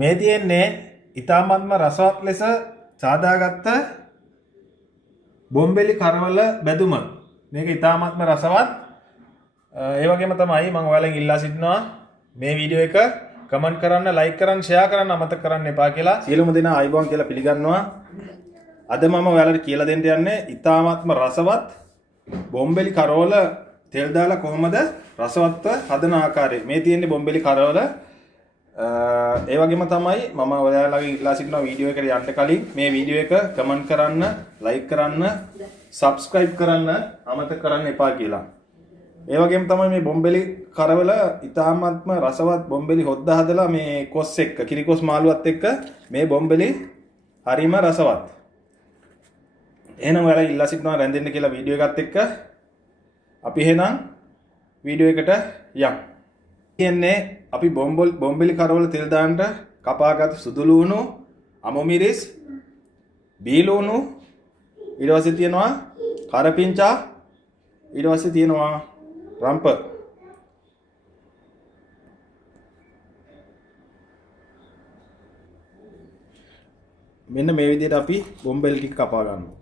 මේ තියෙන්නේ ඊ타මත්ම රසවත් ලෙස සාදාගත්ත බොම්බෙලි කරවල බැදුම. මේක ඊ타මත්ම රසවත්. ඒ වගේම තමයි මම ඔයාලගෙන් ඉල්ලා සිටිනවා මේ වීඩියෝ එක කමෙන්ට් කරන්න, ලයික් කරන්න, ෂෙයා කරන්න අමතක කරන්න එපා කියලා. සියලුම දෙනා ආයිබෝන් කියලා පිළිගන්නවා. අද මම ඔයාලට කියලා දෙන්න යන්නේ ඊ타මත්ම රසවත් බොම්බෙලි කරවල තෙල් දාලා කොහොමද රසවත්ව හදන ආකාරය. මේ තියෙන්නේ බොම්බෙලි කරවල. ඒ වගේම තමයි මම ඔයාලගෙන් ඉල්ලා සිටිනවා වීඩියෝ එකට යන්න කලින් මේ වීඩියෝ එක කමෙන්ට් කරන්න, ලයික් කරන්න, සබ්ස්ක්‍රයිබ් කරන්න අමතක කරන්න එපා කියලා. ඒ වගේම තමයි මේ බොම්බෙලි කරවල ඊ타මත්ම රසවත් බොම්බෙලි හොද්දා හදලා මේ කොස් එක්ක, කිරිකොස් මාළුවත් එක්ක මේ බොම්බෙලි හරිම රසවත්. එහෙනම් ඔයාලා ඉල්ලා සිටිනවා රැඳෙන්න කියලා වීඩියෝ එකත් එක්ක අපි එහෙනම් වීඩියෝ එකට යමු. කියන්නේ අපි බොම්බෙලි කරවල තෙල් දාන්න කපාගත් සුදු ලුණු, අමු මිරිස්, බී ලුණු, ඊට පස්සේ තියෙනවා කරපිංචා, ඊට පස්සේ තියෙනවා රම්ප. මෙන්න මේ විදිහට අපි බොම්බෙලි ටික කපා ගන්නවා.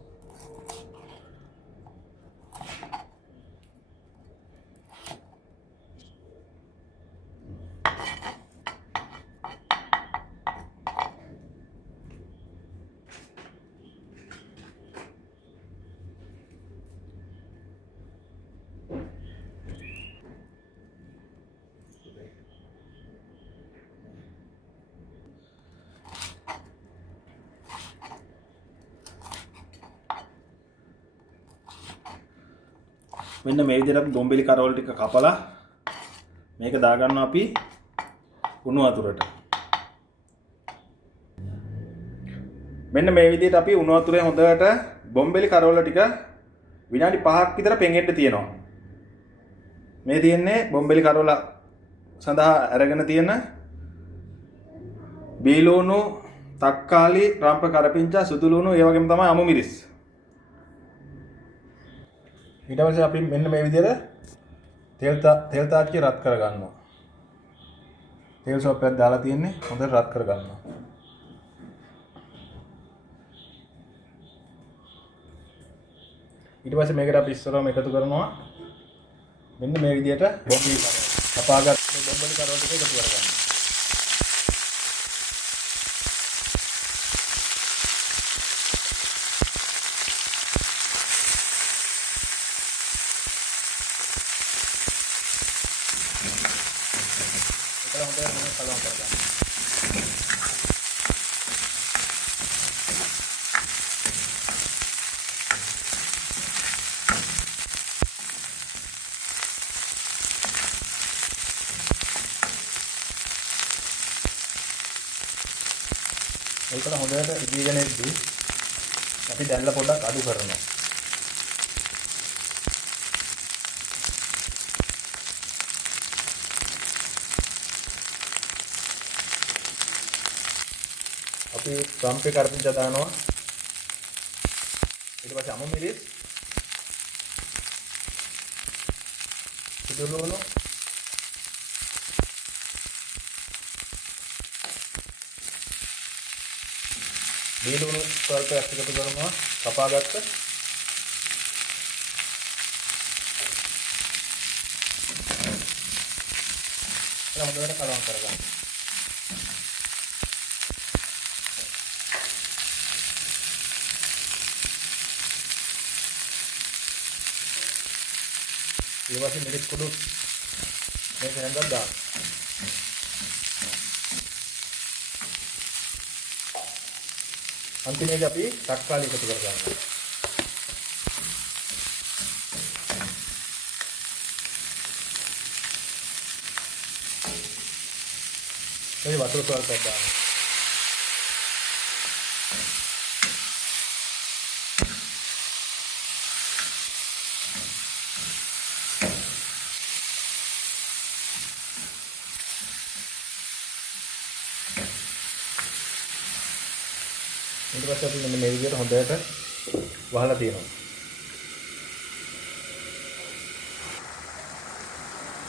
මෙන්න මේ විදිහට බොම්බෙලි කරවල ටික කපලා මේක දාගන්නවා අපි උණු වතුරට. මෙන්න මේ විදිහට අපි උණු වතුරේ හොඳට බොම්බෙලි කරවල ටික විනාඩි 5ක් විතර පෙඟෙන්න තියෙනවා. මේ තියෙන්නේ බොම්බෙලි කරවල සඳහා අරගෙන තියෙන බී ලුණු, තක්කාලි, රම්ප, කරපිංචා, සුදු ලුණු, ඒ වගේම තමයි අමු මිරිස්. ඊට පස්සේ අපි මෙන්න මේ විදිහට තෙල් තාච්චිය රත් කර ගන්නවා. තෙල් සොප්පයක් දාලා තියෙන්නේ හොඳට රත් කර ගන්නවා. ඊට පස්සේ මේකට අපි ඉස්සරහම එකතු කරනවා මෙන්න මේ විදිහට බොම්බෙලි කපාගත් බොම්බෙලි කරවල ටික එකතු කරගන්නවා. හොඳට කලවම් කරගන්න. ඒකට හොඳට ඉදීගෙන ඉද්දි අපි දැල්ල පොඩ්ඩක් අඩු කරනවා. අපි රම්පේ කරපිංචා දානවා. ඊට පස්සේ අමු මිරිස්, සුදු ලුණු, බී ලුණු ස්වල්පයක් එකතු කරනවා කපාගත්ත. එතන හොඳට කලවම් කරගන්න. ඊට පස්සේ මිරිස් කුඩු මේක හැන්දක් දාන්න. අන්තිමේදී අපි තක්කාලි එකතු කරගන්නවා. මේ වතුර ස්වල්පයක් දාන්න. ඊට පස්සේ අපි මෙන්න මේ විදිහට හොඳට වහලා තියෙනවා.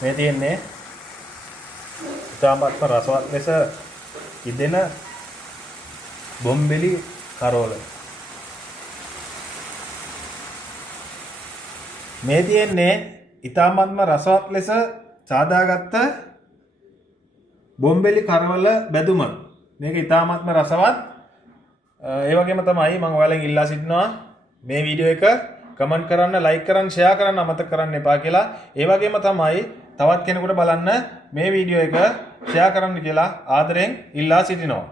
මේ තියෙන්නේ ඉතාමත්ම රසවත් ලෙස ඉදෙන බොම්බෙලි කරවල. මේ තියෙන්නේ ඉතාමත්ම රසවත් ලෙස සාදාගත්ත බොම්බෙලි කරවල බැදුම. මේක ඉතාමත්ම රසවත්. ඒ වගේම තමයි මම ඔයාලගෙන් ඉල්ලා සිටිනවා මේ වීඩියෝ එක කමෙන්ට් කරන්න, ලයික් කරන්න, ෂෙයා කරන්න අමතක කරන්න එපා කියලා. ඒ වගේම තමයි තවත් කෙනෙකුට බලන්න මේ වීඩියෝ එක ෂෙයා කරන්න කියලා ආදරෙන් ඉල්ලා සිටිනවා.